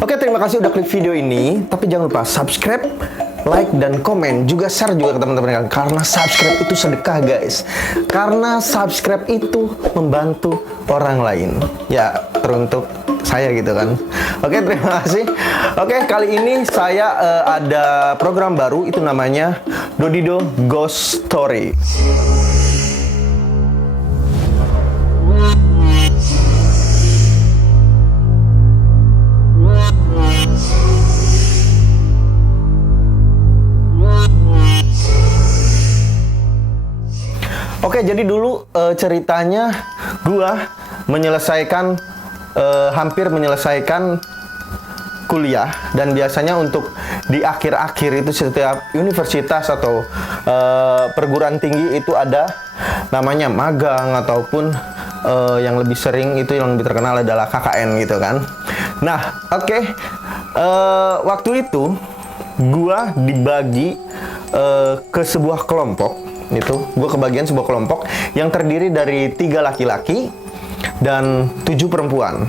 Oke, terima kasih udah klik video ini. Tapi jangan lupa subscribe, like, dan komen. Juga share juga ke teman-teman kalian. Karena subscribe itu sedekah, guys. Karena subscribe itu membantu orang lain. Ya, teruntuk saya gitu kan. Oke, terima kasih. Oke, kali ini saya ada program baru. Itu namanya Dodido Ghost Story. Oke, jadi dulu ceritanya gua menyelesaikan hampir menyelesaikan kuliah, dan biasanya untuk di akhir-akhir itu setiap universitas atau perguruan tinggi itu ada namanya magang ataupun yang lebih sering itu yang lebih terkenal adalah KKN gitu kan. Nah, oke. Waktu itu gua dibagi ke sebuah kelompok. Itu gue kebagian sebuah kelompok yang terdiri dari 3 laki-laki dan 7 perempuan.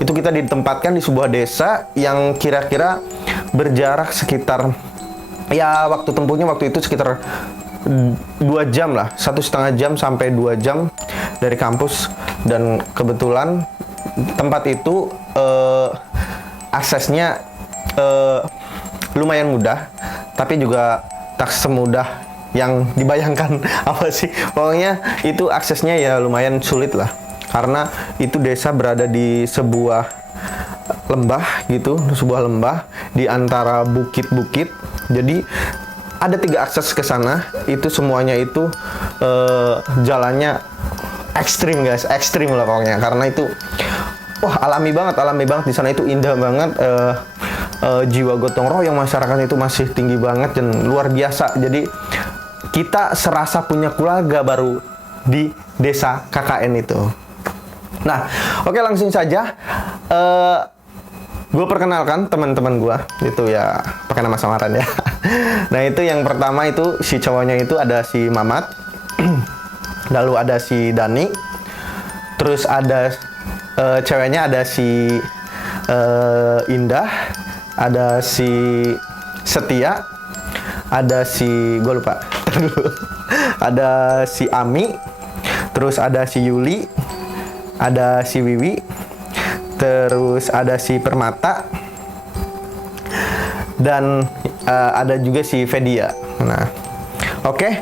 Itu kita ditempatkan di sebuah desa yang kira-kira berjarak sekitar, ya waktu tempuhnya waktu itu sekitar 2 jam lah, 1,5 jam sampai 2 jam dari kampus. Dan kebetulan tempat itu aksesnya lumayan mudah, tapi juga tak semudah yang dibayangkan. Apa sih, pokoknya itu aksesnya ya lumayan sulit lah, karena itu desa berada di sebuah lembah gitu, sebuah lembah di antara bukit-bukit. Jadi ada 3 akses ke sana, itu semuanya itu jalannya ekstrim guys, ekstrim lah pokoknya, karena itu wah alami banget di sana. Itu indah banget. Jiwa gotong royong masyarakat itu masih tinggi banget dan luar biasa. Jadi kita serasa punya keluarga baru di desa KKN itu. Nah, oke, langsung saja gue perkenalkan teman-teman gue itu ya, pakai nama samaran ya. Nah, itu yang pertama itu si cowoknya itu ada si Mamat, lalu ada si Dani, terus ada ceweknya ada si Indah, ada si Setia, ada si gue lupa ada si Ami, terus ada si Yuli, ada si Wiwi, terus ada si Permata, dan ada juga si Fedia. Nah, oke.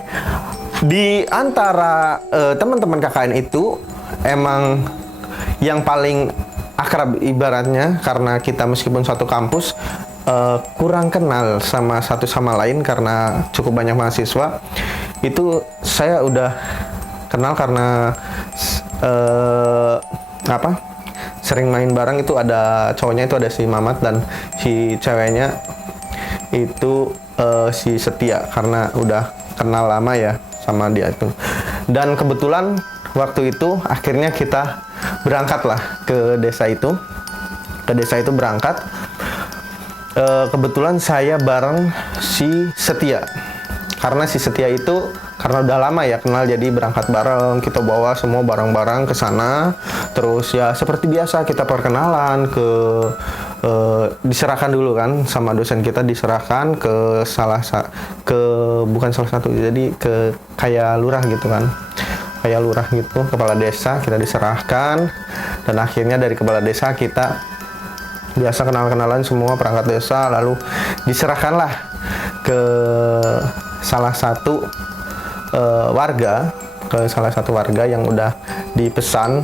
Di antara teman-teman KKN itu emang yang paling akrab ibaratnya, karena kita meskipun satu kampus kurang kenal sama satu sama lain karena cukup banyak mahasiswa. Itu saya udah kenal karena sering main bareng. Itu ada cowoknya itu ada si Mamat, dan si ceweknya itu si Setia, karena udah kenal lama ya sama dia itu. Dan kebetulan waktu itu akhirnya kita berangkatlah ke desa itu. Berangkat. Kebetulan saya bareng si Setia, karena si Setia itu karena udah lama ya kenal, jadi berangkat bareng. Kita bawa semua barang-barang ke sana. Terus ya seperti biasa kita perkenalan diserahkan dulu kan sama dosen kita, diserahkan ke bukan salah satu, jadi ke kayak lurah gitu kan, kayak lurah gitu, kepala desa kita diserahkan. Dan akhirnya dari kepala desa kita biasa kenal-kenalan semua perangkat desa, lalu diserahkanlah ke salah satu warga yang udah dipesan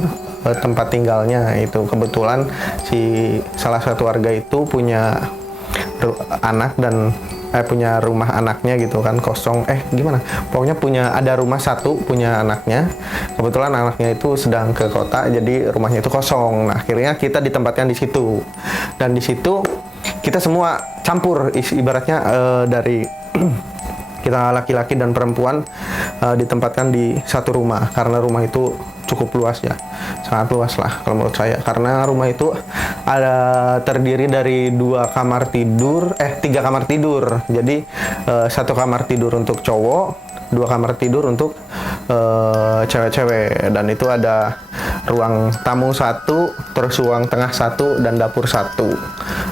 tempat tinggalnya. Itu kebetulan si salah satu warga itu punya anak dan punya rumah anaknya gitu kan, kosong. Gimana? Pokoknya ada rumah satu, punya anaknya. Kebetulan anaknya itu sedang ke kota, jadi rumahnya itu kosong. Nah, akhirnya kita ditempatkan di situ. Dan di situ kita semua campur, ibaratnya dari kita laki-laki dan perempuan ditempatkan di satu rumah, karena rumah itu cukup luas ya, sangat luas lah kalau menurut saya, karena rumah itu ada terdiri dari 3 kamar tidur. Jadi 1 kamar tidur untuk cowok, 2 kamar tidur untuk cewek-cewek, dan itu ada ruang tamu 1, terus ruang tengah 1, dan dapur 1.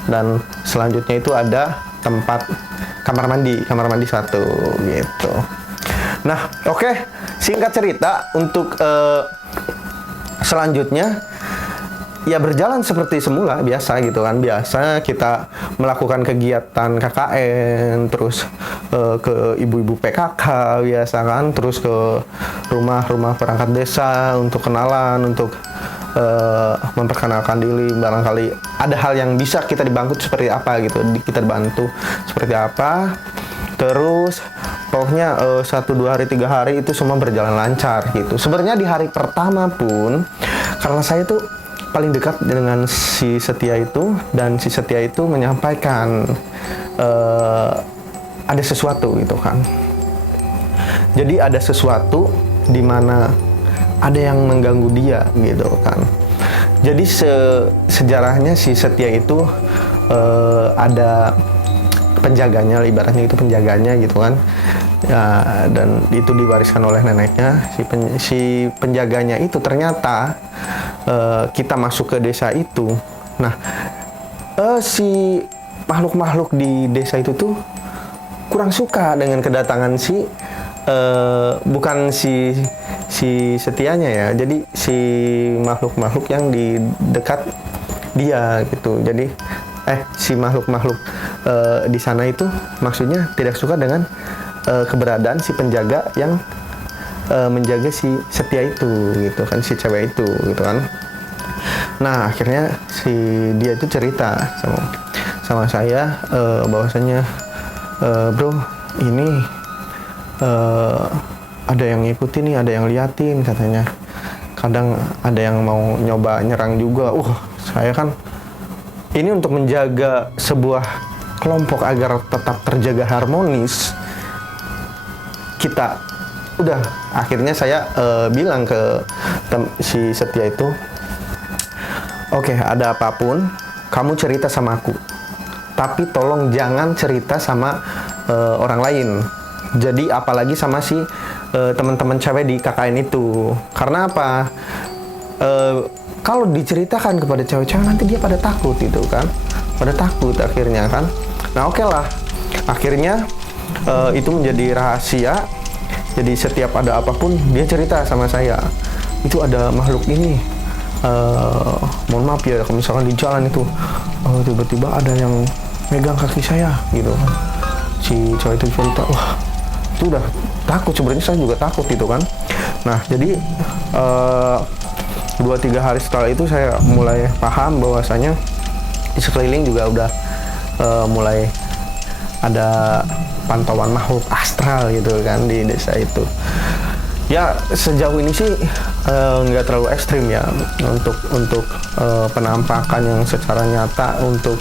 dan selanjutnya itu ada tempat kamar mandi satu gitu. Nah, oke. Singkat cerita untuk selanjutnya ya berjalan seperti semula, biasa gitu kan. Biasa kita melakukan kegiatan KKN, terus ke ibu-ibu PKK biasa kan, terus ke rumah-rumah perangkat desa untuk kenalan, untuk memperkenalkan diri. Barangkali ada hal yang bisa kita dibantu seperti apa gitu, kita dibantu seperti apa. Terus pokoknya 1, 2 hari, 3 hari itu semua berjalan lancar gitu. Sebenarnya di hari pertama pun, karena saya tuh paling dekat dengan si Setia itu, dan si Setia itu menyampaikan ada sesuatu gitu kan. Jadi ada sesuatu di mana ada yang mengganggu dia gitu kan. Jadi sejarahnya si Setia itu ada penjaganya, ibaratnya itu penjaganya gitu kan ya, dan itu diwariskan oleh neneknya. Si penjaganya itu ternyata kita masuk ke desa itu. Nah, si makhluk-makhluk di desa itu tuh kurang suka dengan kedatangan bukan si Setianya ya, jadi si makhluk-makhluk yang di dekat dia gitu. Jadi si makhluk-makhluk di sana itu maksudnya tidak suka dengan keberadaan si penjaga yang menjaga si Setia itu gitu kan, si cewek itu gitu kan. Nah, akhirnya si dia itu cerita sama saya bahwasanya bro, ini ada yang ngikutin nih, ada yang liatin katanya. Kadang ada yang mau nyoba nyerang juga. Saya kan ini untuk menjaga sebuah kelompok agar tetap terjaga harmonis. Kita udah, akhirnya saya bilang ke si Setia itu, oke, ada apapun kamu cerita sama aku, tapi tolong jangan cerita sama orang lain. Jadi apalagi sama si teman-teman cewek di KKN itu. Karena apa? Kalau diceritakan kepada cewek-cewek nanti dia pada takut gitu kan, pada takut akhirnya kan. Nah, oke lah, akhirnya itu menjadi rahasia. Jadi setiap ada apapun dia cerita sama saya, itu ada makhluk ini, mohon maaf ya kalau misalkan di jalan itu tiba-tiba ada yang megang kaki saya gitu kan. Si cewek itu cerita, wah itu udah takut. Sebenarnya saya juga takut gitu kan. Nah, jadi 2-3 hari setelah itu saya mulai paham bahwasanya di sekeliling juga udah mulai ada pantauan makhluk astral gitu kan di desa itu. Ya sejauh ini sih nggak terlalu ekstrim ya untuk penampakan yang secara nyata untuk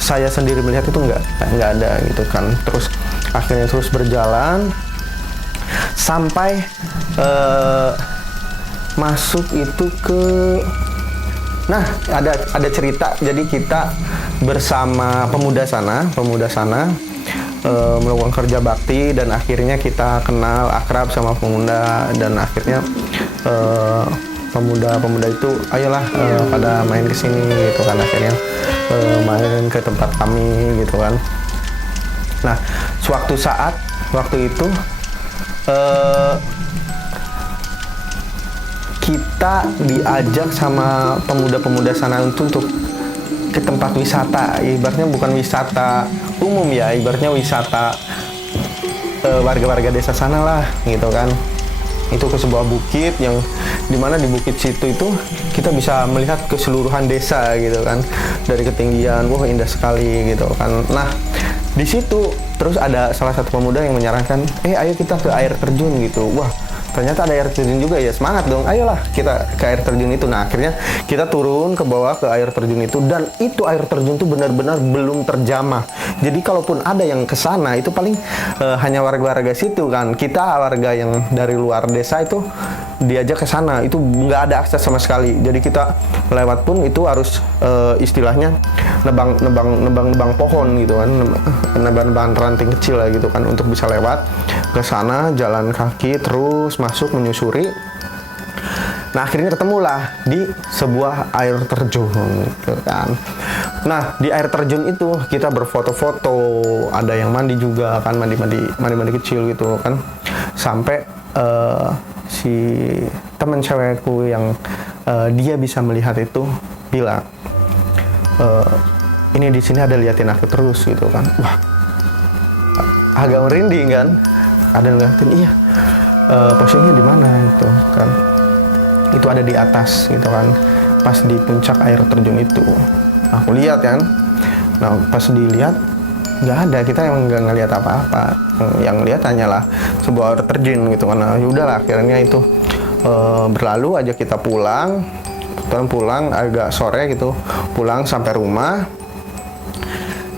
saya sendiri melihat itu nggak ada gitu kan. Terus akhirnya terus berjalan sampai masuk itu ke, nah ada cerita. Jadi kita bersama pemuda sana melakukan kerja bakti, dan akhirnya kita kenal akrab sama pemuda, dan akhirnya pemuda itu ayolah pada main ke sini gitu kan. Akhirnya main ke tempat kami gitu kan. Nah, waktu itu kita diajak sama pemuda-pemuda sana untuk ke tempat wisata. Ibaratnya bukan wisata umum ya, ibaratnya wisata warga-warga desa sana lah gitu kan. Itu ke sebuah bukit yang dimana di bukit situ itu kita bisa melihat keseluruhan desa gitu kan, dari ketinggian. Wah, indah sekali gitu kan. Nah, di situ terus ada salah satu pemuda yang menyarankan, ayo kita ke air terjun gitu. Wah, ternyata ada air terjun juga ya, semangat dong, ayolah kita ke air terjun itu. Nah, akhirnya kita turun ke bawah ke air terjun itu, dan itu air terjun itu benar-benar belum terjamah. Jadi kalaupun ada yang ke sana itu paling hanya warga-warga situ kan. Kita warga yang dari luar desa itu diajak ke sana, itu nggak ada akses sama sekali. Jadi kita lewat pun itu harus istilahnya nebang pohon gitu kan, nebang ranting kecil lah gitu kan untuk bisa lewat ke sana, jalan kaki terus masuk menyusuri. Nah akhirnya ketemulah di sebuah air terjun gitu kan. Nah di air terjun itu kita berfoto-foto, ada yang mandi juga kan, mandi kecil gitu kan, sampai si teman cewekku yang dia bisa melihat itu bilang, ini di sini ada liatin aku terus gitu kan. Wah, agak merinding kan, ada ngeliatin. Iya, posisinya di mana itu kan, itu ada di atas gitu kan, pas di puncak air terjun itu. Aku lihat kan, nah pas dilihat nggak ada, kita emang nggak ngelihat apa-apa, yang lihat hanyalah sebuah air terjun gitu kan. Nah yaudahlah, akhirnya itu berlalu aja, kita pulang agak sore gitu, pulang sampai rumah.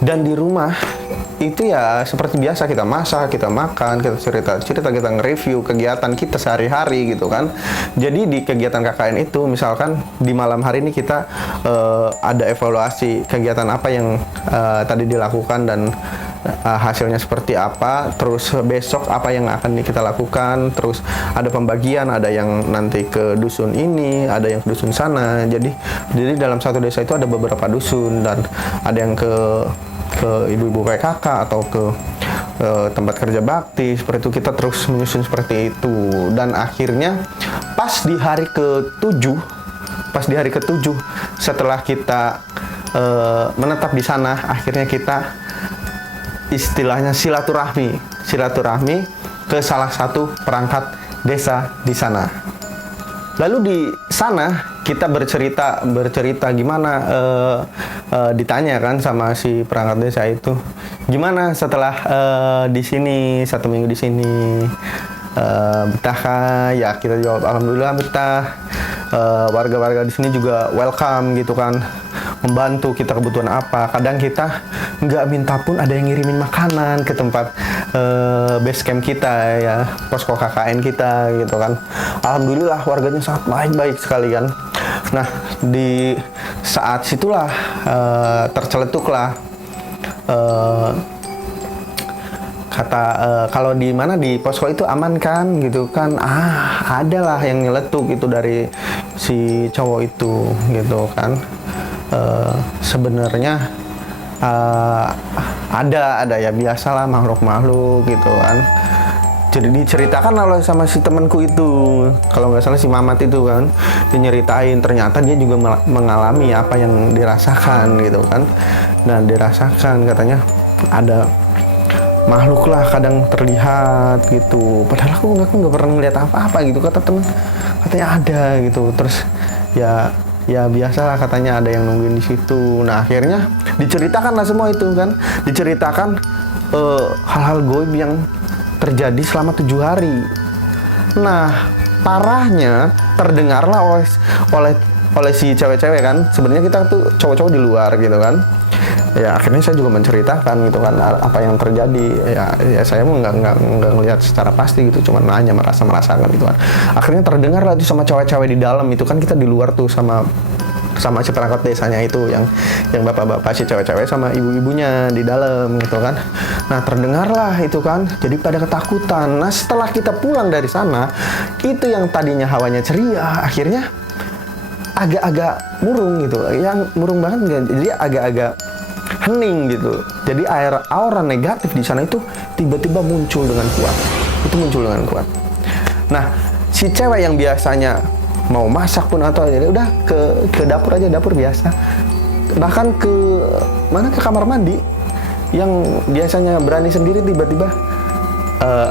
Dan di rumah itu ya seperti biasa, kita masak, kita makan, kita cerita, kita nge-review kegiatan kita sehari-hari gitu kan. Jadi di kegiatan KKN itu misalkan di malam hari ini kita ada evaluasi kegiatan apa yang tadi dilakukan dan hasilnya seperti apa, terus besok apa yang akan kita lakukan, terus ada pembagian, ada yang nanti ke dusun ini, ada yang ke dusun sana. Jadi dalam satu desa itu ada beberapa dusun, dan ada yang ke ibu-ibu PKK atau ke tempat kerja bakti, seperti itu. Kita terus menyusun seperti itu. Dan akhirnya pas di hari ke-7 setelah kita menetap di sana, akhirnya kita istilahnya silaturahmi ke salah satu perangkat desa di sana. Lalu di sana kita bercerita gimana, ditanya kan sama si perangkat desa itu, gimana setelah di sini 1 minggu di sini, betah? Ya kita jawab alhamdulillah betah. Warga-warga di sini juga welcome gitu kan, membantu kita kebutuhan apa. Kadang kita nggak minta pun ada yang ngirimin makanan ke tempat base camp kita ya, posko KKN kita gitu kan. Alhamdulillah warganya sangat baik sekali kan. Nah di saat situlah terceletuklah kata kalau di mana di posko itu aman kan gitu kan. Adalah yang nyeletuk itu dari si cowok itu gitu kan. Sebenarnya ada ya, biasalah makhluk gitu kan. Jadi diceritakan oleh sama si temanku itu, kalau nggak salah si Mamat itu kan, dia nyeritain ternyata dia juga mengalami apa yang dirasakan gitu kan. Nah dirasakan katanya ada makhluk lah kadang terlihat gitu, padahal aku nggak pernah ngeliat apa-apa gitu, kata teman, katanya ada gitu. Terus ya biasalah katanya ada yang nungguin di situ. Nah akhirnya diceritakan lah semua itu kan, diceritakan hal-hal goib yang terjadi selama 7 hari. Nah parahnya terdengarlah oleh si cewek-cewek kan. Sebenarnya kita tuh cowok-cowok di luar gitu kan. Ya akhirnya saya juga menceritakan gitu kan apa yang terjadi. Ya saya mau nggak ngelihat secara pasti gitu, cuman hanya merasakan gitu kan. Akhirnya terdengar lah itu sama cewek-cewek di dalam itu kan, kita di luar tuh sama si perangkat desanya itu, yang bapak-bapak, si cewek-cewek sama ibu-ibunya di dalam gitu kan. Nah terdengarlah itu kan, jadi pada ketakutan. Nah setelah kita pulang dari sana, itu yang tadinya hawanya ceria akhirnya agak-agak murung gitu, yang murung banget enggak, jadi agak-agak hening gitu. Jadi aura negatif di sana itu tiba-tiba muncul dengan kuat. Nah si cewek yang biasanya mau masak pun atau ya udah ke dapur aja, dapur biasa, bahkan ke kamar mandi, yang biasanya berani sendiri tiba-tiba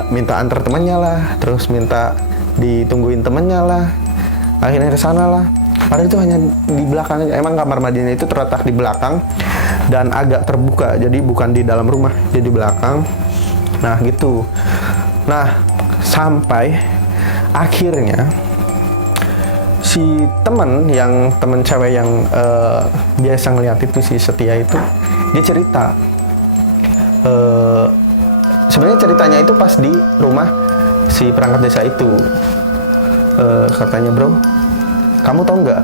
minta antar temannya lah, terus minta ditungguin temannya lah, akhirnya ke sana lah. Padahal itu hanya di belakang aja. Emang kamar mandinya itu terletak di belakang dan agak terbuka, jadi bukan di dalam rumah, jadi di belakang. Nah gitu. Nah sampai akhirnya si temen cewek yang biasa ngeliat itu, si Setia itu, dia cerita. Sebenarnya ceritanya itu pas di rumah si perangkat desa itu. Katanya, bro, kamu tahu nggak?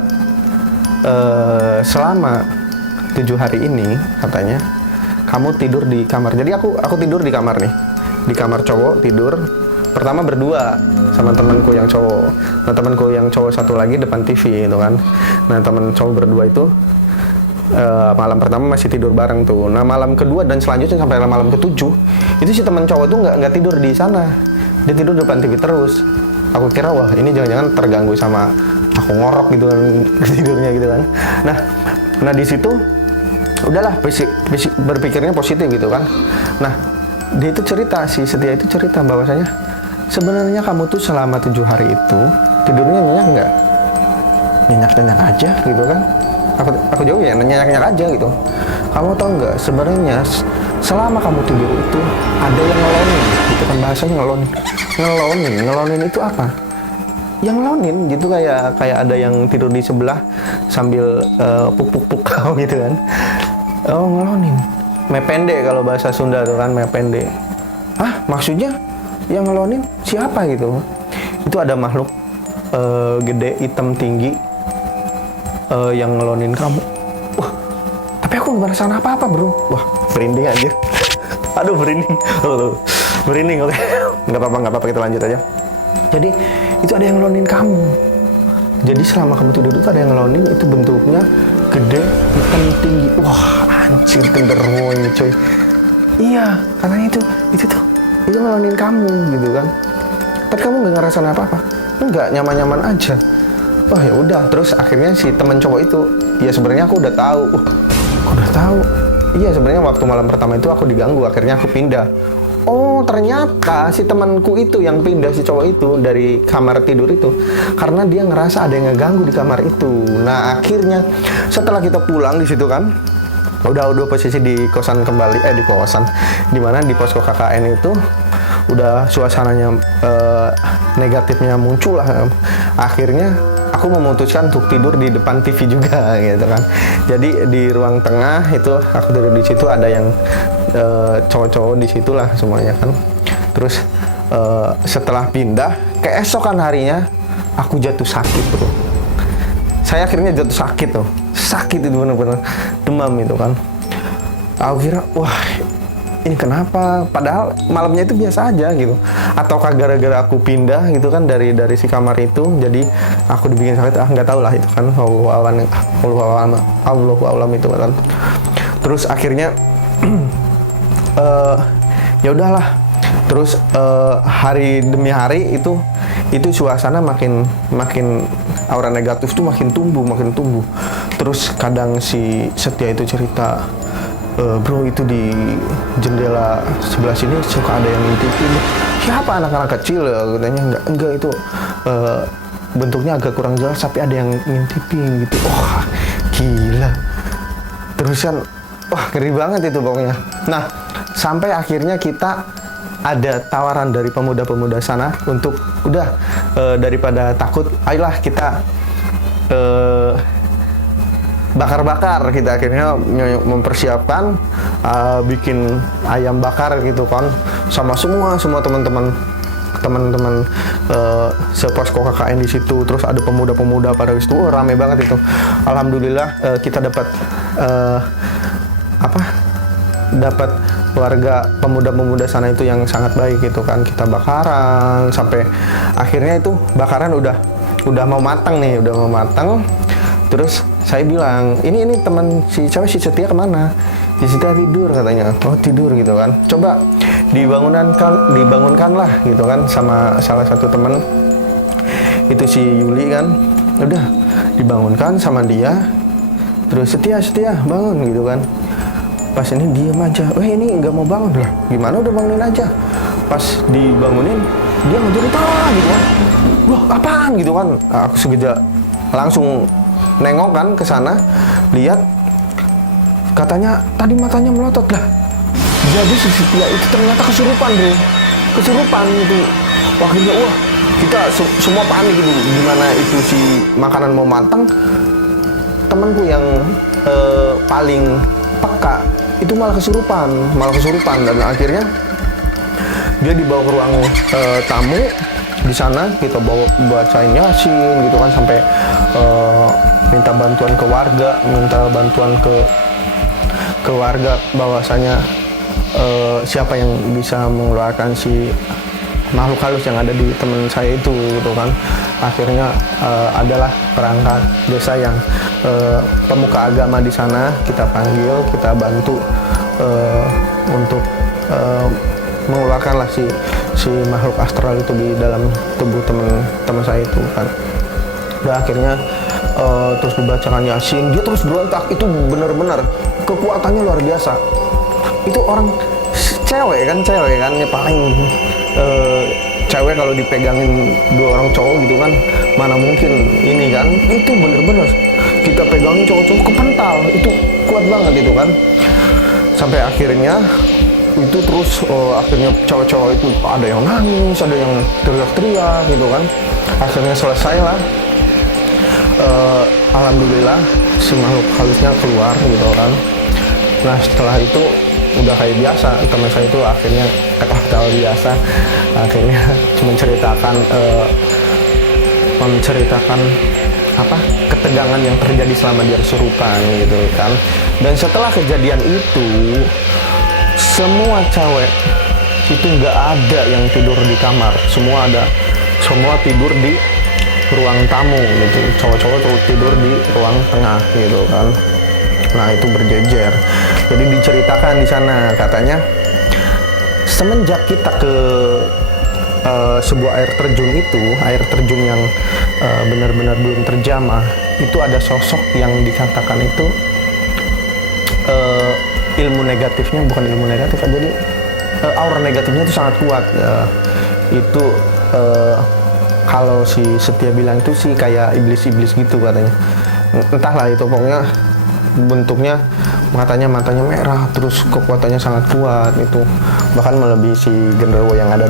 Selama 7 hari ini katanya kamu tidur di kamar. Jadi aku tidur di kamar nih, di kamar cowok tidur. pertama berdua sama temanku yang cowok. Nah temanku yang cowok satu lagi depan TV gitu kan. Nah teman cowok berdua itu malam pertama masih tidur bareng tuh. Nah malam kedua dan selanjutnya sampai malam ketujuh itu si teman cowok tuh nggak tidur di sana, dia tidur depan TV terus. Aku kira wah ini jangan-jangan terganggu sama aku ngorok gitu kan tidurnya gitu kan. Nah di situ udahlah berpikirnya positif gitu kan. Nah dia itu cerita, si Setia itu cerita bahwasanya sebenarnya kamu tuh selama 7 hari itu tidurnya nyenyak nggak? Nyenyak aja gitu kan. Aku jawab ya nyenyak aja gitu. Kamu tau nggak sebenarnya selama kamu tidur itu ada yang ngelonin gitu kan, bahasanya ngelonin itu apa? Yang ngelonin gitu kayak ada yang tidur di sebelah sambil puk kau gitu kan. Oh ngelonin, mepende kalau bahasa Sunda tuh kan, mepende. Ah maksudnya yang ngelonin siapa gitu? Itu ada makhluk gede hitam tinggi yang ngelonin kamu. Wah, tapi aku nggak merasakan apa-apa bro. Wah, merinding aja. Aduh, merinding. Oke, nggak apa-apa, kita lanjut aja. Jadi itu ada yang ngelonin kamu. Jadi selama kamu tidur itu ada yang ngelonin, itu bentuknya gede, hitam tinggi. Wah, anjir genderuwo ini coy. Iya, katanya itu ngelonin kamu gitu kan. Tapi kamu nggak ngerasain apa-apa. Enggak, nyaman-nyaman aja. Wah ya udah, terus akhirnya si temen cowok itu, ya sebenarnya aku udah tahu. Iya sebenarnya waktu malam pertama itu aku diganggu, akhirnya aku pindah. Oh ternyata si temanku itu yang pindah, si cowok itu dari kamar tidur itu karena dia ngerasa ada yang ngeganggu di kamar itu. Nah akhirnya setelah kita pulang di situ kan, udah posisi di kosan kembali, di kosan, dimana di posko KKN itu udah suasananya negatifnya muncul lah. Akhirnya aku memutuskan untuk tidur di depan TV juga gitu kan. Jadi di ruang tengah itu aku tidur di situ, ada yang cowok-cowok di situlah semuanya kan. Terus setelah pindah keesokan harinya aku jatuh sakit bro. Saya akhirnya jatuh sakit tuh. Sakit itu benar-benar demam itu kan. Aku kira wah ini kenapa? Padahal malamnya itu biasa aja gitu. Ataukah gara-gara aku pindah gitu kan dari si kamar itu, jadi aku dibikin sakit? Nggak tahu lah itu kan. Allahu a'lam itu kan. Terus akhirnya ya udahlah. Terus hari demi hari itu suasana makin aura negatif tuh makin tumbuh. Terus kadang si Setia itu cerita, bro itu di jendela sebelah sini suka ada yang ngintipin. Siapa? Anak-anak kecil ya katanya. Enggak itu bentuknya agak kurang jelas tapi ada yang ngintipin gitu. Wah gila. Terusan wah ngeri banget itu pokoknya. Nah sampai akhirnya kita ada tawaran dari pemuda-pemuda sana untuk udah daripada takut, ayolah kita bakar-bakar. Kita akhirnya mempersiapkan bikin ayam bakar gitu kan, sama semua teman-teman seposko KKN di situ. Terus ada pemuda-pemuda pada itu rame banget itu. Alhamdulillah kita dapat dapat warga pemuda-pemuda sana itu yang sangat baik gitu kan. Kita bakaran sampai akhirnya itu bakaran udah mau matang. Terus saya bilang, ini teman si Setia kemana? Si Setia tidur katanya. Oh tidur gitu kan. Coba dibangunkan lah gitu kan sama salah satu teman itu si Yuli kan. Udah dibangunkan sama dia. Terus Setia bangun gitu kan. Pas ini diem aja. Ini nggak mau bangun lah. Gimana udah bangunin aja. Pas dibangunin dia ngejerit gitu kan. Wah apaan gitu kan. Aku segera langsung nengok kan ke sana, lihat katanya tadi matanya melotot lah. Jadi si Setia itu ternyata kesurupan bro, itu. Akhirnya wah kita semua panik gitu, gimana itu si makanan mau matang. Temanku yang paling peka itu malah kesurupan dan akhirnya dia dibawa ke ruang tamu. Di sana kita bacain Yasin gitu kan, sampai minta bantuan ke warga bahwasanya siapa yang bisa mengeluarkan si makhluk halus yang ada di teman saya itu gitu kan. Akhirnya adalah perangkat desa yang pemuka agama di sana kita panggil, kita bantu untuk mengeluarkanlah si makhluk astral itu di dalam tubuh teman saya itu kan. Dan akhirnya terus dibacakan Yasin, dia terus berontak. Itu benar-benar kekuatannya luar biasa. Itu orang cewek kan ya paling cewek kalau dipegangin dua orang cowok gitu kan, mana mungkin ini kan. Itu bener-bener kita pegangin cowok-cowok kepental, itu kuat banget itu kan. Sampai akhirnya itu terus akhirnya cowok-cowok itu ada yang nangis, ada yang teriak-teriak gitu kan. Akhirnya selesai lah. Alhamdulillah si makhluk halusnya keluar gitu kan. Nah setelah itu udah kayak biasa, teman saya itu akhirnya ketawa-ketawa biasa, akhirnya menceritakan apa ketegangan yang terjadi selama dia kesurupan gitu kan. Dan setelah kejadian itu semua cewek itu nggak ada yang tidur di kamar, semua tidur di ruang tamu gitu, cowok-cowok tidur di ruang tengah gitu kan. Nah itu berjejer. Jadi diceritakan di sana katanya semenjak kita ke sebuah air terjun yang benar-benar belum terjamah, itu ada sosok yang dikatakan itu ilmu negatifnya bukan ilmu negatif, jadi aura negatifnya itu sangat kuat. Itu kalau si Setia bilang itu sih kayak iblis-iblis gitu katanya. Entahlah itu, pokoknya bentuknya matanya merah, terus kekuatannya sangat kuat itu, bahkan melebihi si genderuwo yang ada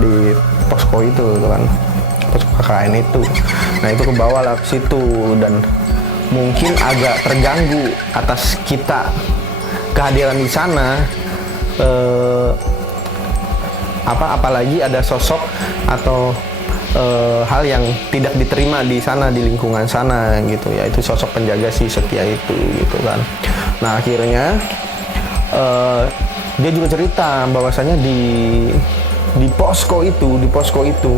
di posko itu gitu kan, posko KKN itu. Nah itu kebawa lah ke situ, dan mungkin agak terganggu atas kita kehadiran di sana. Apalagi ada sosok atau hal yang tidak diterima di sana, di lingkungan sana gitu, yaitu sosok penjaga si Setia itu gitu kan. Nah akhirnya dia juga cerita bahwasanya di posko itu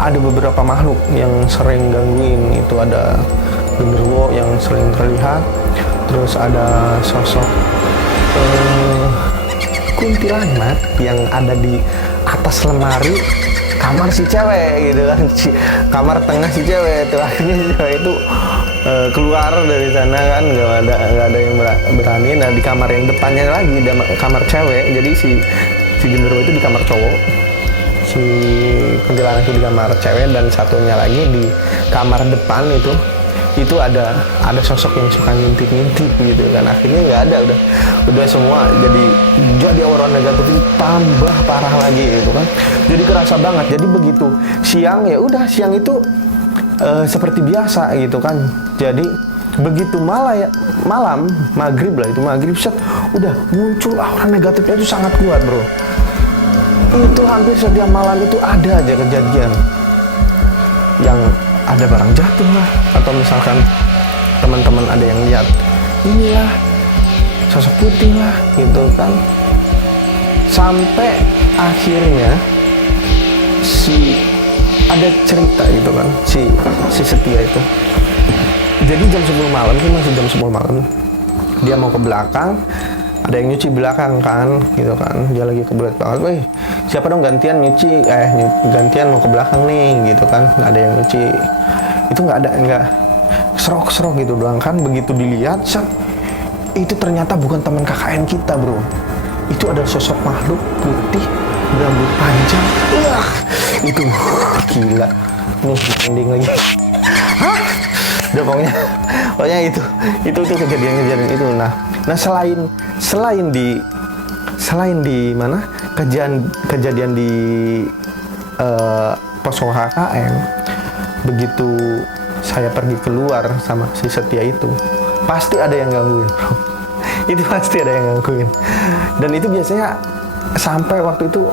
ada beberapa makhluk yang sering gangguin. Itu ada genderuwo yang sering terlihat, terus ada sosok kuntilanak yang ada di atas lemari kamar si cewek gitu kan, kamar tengah si cewek itu. Akhirnya si cewek itu keluar dari sana kan, nggak ada yang berani. Nah di kamar yang depannya lagi ada kamar cewek, jadi si genderuwo itu di kamar cowok, si kuntilanak itu di kamar cewek, dan satunya lagi di kamar depan itu ada sosok yang suka ngintip gitu kan. Akhirnya nggak ada, udah semua jadi aura negatif itu tambah parah lagi gitu kan. Jadi kerasa banget. Jadi begitu siang, ya udah siang itu seperti biasa gitu kan. Jadi begitu malam maghrib set, udah muncul aura negatifnya itu sangat kuat bro. Itu hampir setiap malam itu ada aja kejadian yang ada barang jatuh lah, atau misalkan teman-teman ada yang lihat inilah sosok putih lah gitu kan. Sampai akhirnya ada cerita gitu kan, si Setia itu. Jadi jam 10 malam, itu masih jam 10 malam, dia mau ke belakang, ada yang nyuci belakang kan gitu kan. Dia lagi kebelet banget, weh siapa dong gantian nyuci, gantian mau ke belakang nih gitu kan. Nggak ada yang nyuci, itu nggak serok gitu doang kan. Begitu dilihat itu ternyata bukan teman KKN kita bro, itu ada sosok makhluk putih berambut panjang. Itu gila nih, ending lagi. Udah pokoknya itu kejadian itu. Nah selain di mana kejadian di posko KKN, begitu saya pergi keluar sama si Setia itu, pasti ada yang gangguin bro. Itu pasti ada yang gangguin. Dan itu biasanya sampai waktu itu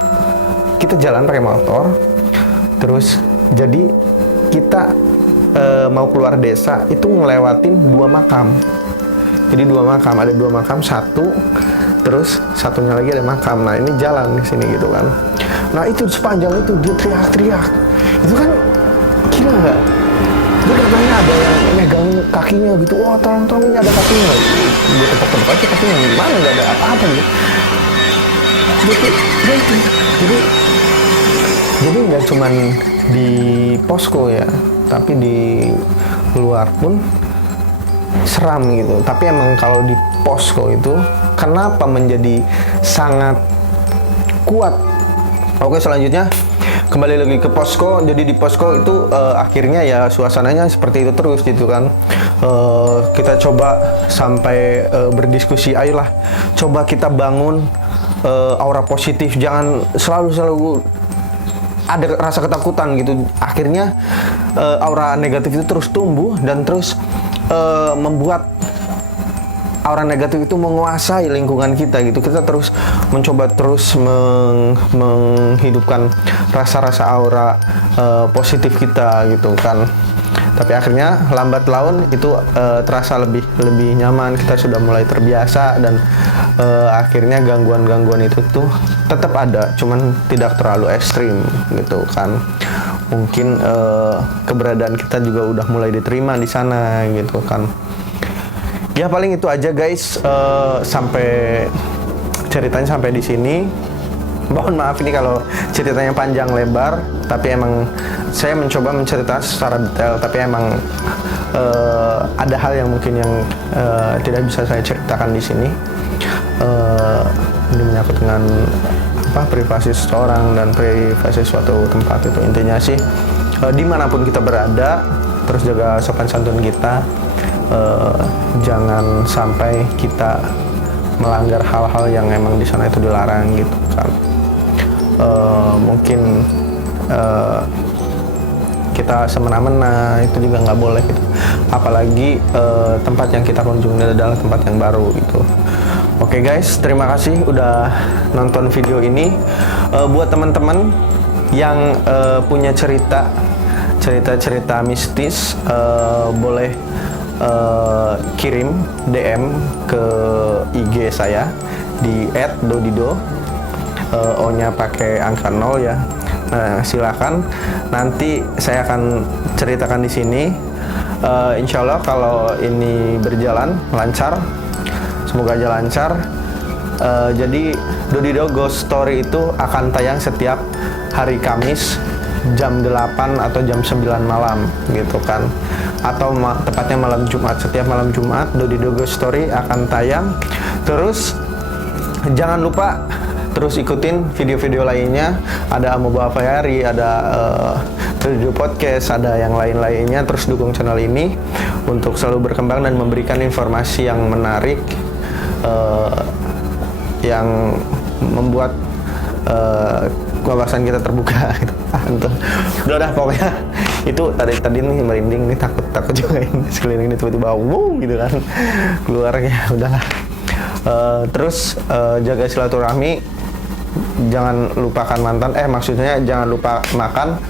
kita jalan pakai motor, terus jadi kita mau keluar desa itu ngelewatin 2 makam. Jadi ada 2 makam, satu terus satunya lagi ada makam. Nah ini jalan di sini gitu kan. Nah itu sepanjang itu dia teriak-teriak. Itu kan gila nggak? Dia katanya ada yang megang kakinya gitu. Wah tolong ini ada kakinya. Dia tepuk-tepuk aja kakinya. Mana nggak ada apa-apa gitu. Jadi nggak cuman di posko ya, tapi di luar pun seram gitu. Tapi emang kalau di posko itu kenapa menjadi sangat kuat? Oke, selanjutnya kembali lagi ke posko. Jadi di posko itu akhirnya ya suasananya seperti itu terus gitu kan. Kita coba sampai berdiskusi, ayolah coba kita bangun aura positif, jangan selalu ada rasa ketakutan gitu. Akhirnya aura negatif itu terus tumbuh dan terus membuat aura negatif itu menguasai lingkungan kita gitu. Kita terus mencoba terus menghidupkan rasa-rasa aura positif kita gitu kan. Tapi akhirnya lambat laun itu terasa lebih nyaman. Kita sudah mulai terbiasa dan akhirnya gangguan-gangguan itu tuh tetap ada, cuman tidak terlalu ekstrim gitu kan. Mungkin keberadaan kita juga udah mulai diterima di sana gitu kan. Ya paling itu aja guys, sampai ceritanya sampai di sini. Mohon maaf ini kalau ceritanya panjang lebar, tapi emang saya mencoba menceritakan secara detail, tapi emang ada hal yang mungkin yang tidak bisa saya ceritakan di sini. Ini menyangkut dengan privasi seseorang dan privasi suatu tempat. Itu intinya sih, dimanapun kita berada, terus jaga sopan santun kita. Jangan sampai kita melanggar hal-hal yang emang di sana itu dilarang gitu kan. Mungkin kita semena-mena itu juga nggak boleh gitu. Apalagi tempat yang kita kunjungi adalah tempat yang baru gitu. Oke guys, terima kasih udah nonton video ini. Buat teman-teman yang punya cerita mistis, boleh kirim DM ke IG saya di @dodido, O-nya pakai angka 0 ya. Nah, silakan, nanti saya akan ceritakan di sini. Insya Allah kalau ini berjalan lancar, semoga aja lancar. Jadi Dodido Ghost Story itu akan tayang setiap hari Kamis jam 8 atau jam 9 malam gitu kan, atau tepatnya malam Jumat. Setiap malam Jumat Dodido Ghost Story akan tayang. Terus jangan lupa terus ikutin video-video lainnya. Ada Amoeba Fayari, ada Dodido Podcast, ada yang lain-lainnya. Terus dukung channel ini untuk selalu berkembang dan memberikan informasi yang menarik, yang membuat wawasan kita terbuka gitu. Udah pokoknya itu tadi nih merinding nih, takut juga ini sekeliling ini tiba-tiba wow gitu kan keluarnya. Udahlah, terus jaga silaturahmi, jangan lupakan mantan, maksudnya jangan lupa makan,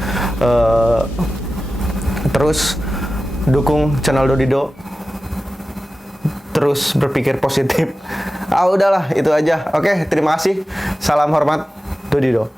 terus dukung channel Dodido, terus berpikir positif. Udahlah itu aja. Oke, terima kasih, salam hormat Dodido.